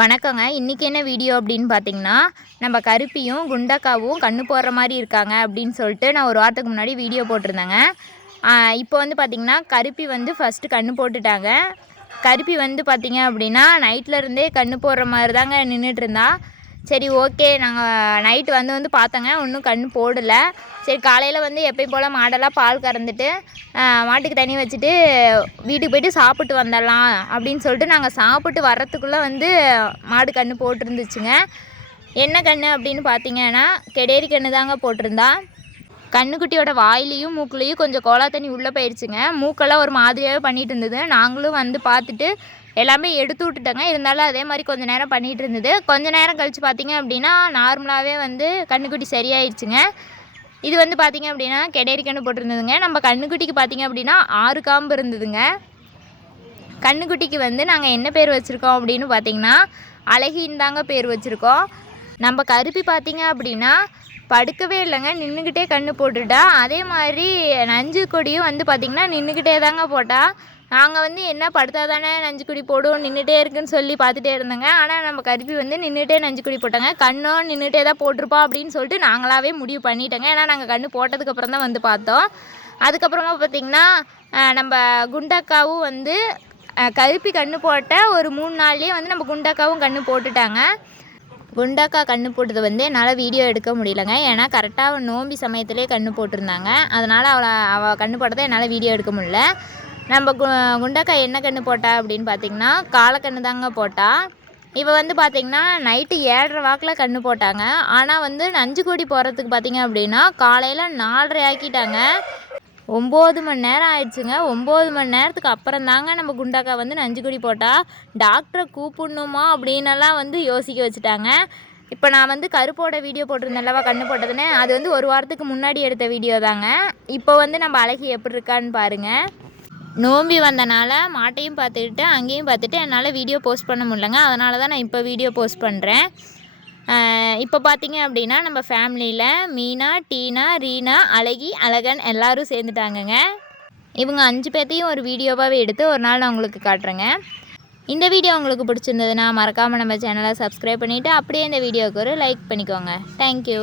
வணக்கங்க. இன்றைக்கி என்ன வீடியோ அப்படின்னு பார்த்தீங்கன்னா, நம்ம கருப்பியும் குண்டக்காவும் கண்ணு போடுற மாதிரி இருக்காங்க அப்படின்னு சொல்லிட்டு நான் ஒரு வாரத்துக்கு முன்னாடி வீடியோ போட்டிருந்தேங்க. இப்போ வந்து பார்த்திங்கன்னா கருப்பி வந்து ஃபஸ்ட்டு கண்ணு போட்டுட்டாங்க. கருப்பி வந்து பார்த்திங்க அப்படின்னா நைட்லேருந்தே கண்ணு போடுற மாதிரி தாங்க நின்றுட்டுருந்தா. சரி ஓகே, நாங்கள் நைட்டு வந்து பார்த்தோங்க, ஒன்றும் கண்ணு போடலை. சரி காலையில் வந்து எப்பயும் போல் மாடெல்லாம் பால் கறந்துட்டு மாட்டுக்கு தண்ணி வச்சுட்டு வீட்டுக்கு போய்ட்டு சாப்பிட்டு வந்துடலாம் அப்படின்னு சொல்லிட்டு நாங்கள் சாப்பிட்டு வர்றதுக்குள்ளே வந்து மாடு கண்ணு போட்டிருந்துச்சுங்க. என்ன கண்ணு அப்படின்னு பார்த்தீங்கன்னா கெடேரி கண்ணு தாங்க போட்டிருந்தா. கண்ணுக்குட்டியோட வாயிலையும் மூக்குலேயும் கொஞ்சம் கோலா தண்ணி உள்ளே போயிடுச்சுங்க. மூக்கெல்லாம் ஒரு மாதிரியாகவே பண்ணிகிட்டு இருந்தது. நாங்களும் வந்து பார்த்துட்டு எல்லாமே எடுத்து விட்டுட்டோங்க. இருந்தாலும் அதே மாதிரி கொஞ்சம் நேரம் பண்ணிகிட்டு இருந்தது. கொஞ்சம் நேரம் கழித்து பார்த்திங்க அப்படின்னா நார்மலாகவே வந்து கண்ணுக்குட்டி சரியாயிடுச்சுங்க. இது வந்து பார்த்திங்க அப்படின்னா கெடேரி கண்ணு போட்டிருந்ததுங்க. நம்ம கண்ணுக்குட்டிக்கு பார்த்திங்க அப்படின்னா 6 காம்பு இருந்ததுங்க. கண்ணுக்குட்டிக்கு வந்து நாங்கள் என்ன பேர் வச்சுருக்கோம் அப்படின்னு பார்த்திங்கன்னா அழகின்னு தாங்க பேர் வச்சுருக்கோம். நம்ம கருப்பி பார்த்திங்க அப்படின்னா படுக்கவே இல்லைங்க, நின்றுக்கிட்டே கண்ணு போட்டுட்டா. அதே மாதிரி நஞ்சு கொடியும் வந்து பார்த்திங்கன்னா நின்றுக்கிட்டே தாங்க போட்டா. நாங்கள் வந்து என்ன படுத்தா தானே நஞ்சுக்குடி போடும், நின்றுட்டே இருக்குன்னு சொல்லி பார்த்துட்டே இருந்தோங்க. ஆனால் நம்ம கருப்பி வந்து நின்றுட்டே நஞ்சுக்குடி போட்டாங்க. கண்ணும் நின்றுட்டே தான் போட்டிருப்பா அப்படின்னு சொல்லிட்டு நாங்களாகவே முடிவு பண்ணிட்டோங்க. ஏன்னா நாங்கள் கண்ணு போட்டதுக்கப்புறம் தான் வந்து பார்த்தோம். அதுக்கப்புறமா பார்த்திங்கன்னா நம்ம குண்டக்காவும் வந்து கருப்பி கண்ணு போட்ட ஒரு 3 நாள்லேயே வந்து நம்ம குண்டக்காவும் கண்ணு போட்டுட்டாங்க. குண்டக்கா கண்ணு போட்டது வந்து என்னால் வீடியோ எடுக்க முடியலைங்க. ஏன்னா கரெக்டாக அவள் நோம்பி சமயத்துலேயே கண்ணு போட்டிருந்தாங்க. அதனால் அவள் கண்ணு போட்டதை என்னால் வீடியோ எடுக்க முடியல. நம்ம குண்டக்கா என்ன கண்ணு போட்டா அப்படின்னு பார்த்திங்கன்னா காலக்கண்ணு தாங்க போட்டா. இவள் வந்து பார்த்திங்கன்னா நைட்டு 7:30 வாக்கில் கண்ணு போட்டாங்க. ஆனால் வந்து நஞ்சு கொடி போகிறதுக்கு பார்த்திங்க அப்படின்னா காலையில் 4:30 ஆக்கிட்டாங்க. 9 மணி நேரம் ஆயிடுச்சுங்க. 9 மணி நேரத்துக்கு அப்புறம் தாங்க நம்ம குண்டக்கா வந்து நஞ்சு கொடி போட்டா. டாக்டரை கூப்பிடணுமா அப்படின்னெல்லாம் வந்து யோசிக்க வச்சுட்டாங்க. இப்போ நான் வந்து கருப்போட வீடியோ போட்டிருந்தேன்லவா கண்ணு போட்டதுன்னு, அது வந்து ஒரு வாரத்துக்கு முன்னாடி எடுத்த வீடியோ தாங்க. இப்போ வந்து நம்ம அழகி எப்படி இருக்கான்னு பாருங்கள். நோம்பி வந்தனால மாட்டையும் பார்த்துக்கிட்டு அங்கேயும் பார்த்துட்டு என்னால் வீடியோ போஸ்ட் பண்ண முடியலங்க. அதனால தான் நான் இப்போ வீடியோ போஸ்ட் பண்ணுறேன். இப்போ பார்த்திங்க அப்படின்னா நம்ம ஃபேமிலியில் மீனா, டீனா, ரீனா, அழகி, அழகன் எல்லோரும் சேர்ந்துட்டாங்கங்க. இவங்க 5 பேர்த்தையும் ஒரு வீடியோவாகவே எடுத்து ஒரு நாள் நான் உங்களுக்கு காட்டுறேங்க. இந்த வீடியோ உங்களுக்கு பிடிச்சிருந்ததுன்னா மறக்காமல் நம்ம சேனலை சப்ஸ்கிரைப் பண்ணிவிட்டு அப்படியே இந்த வீடியோவுக்கு ஒரு லைக் பண்ணிக்கோங்க. தேங்க்யூ.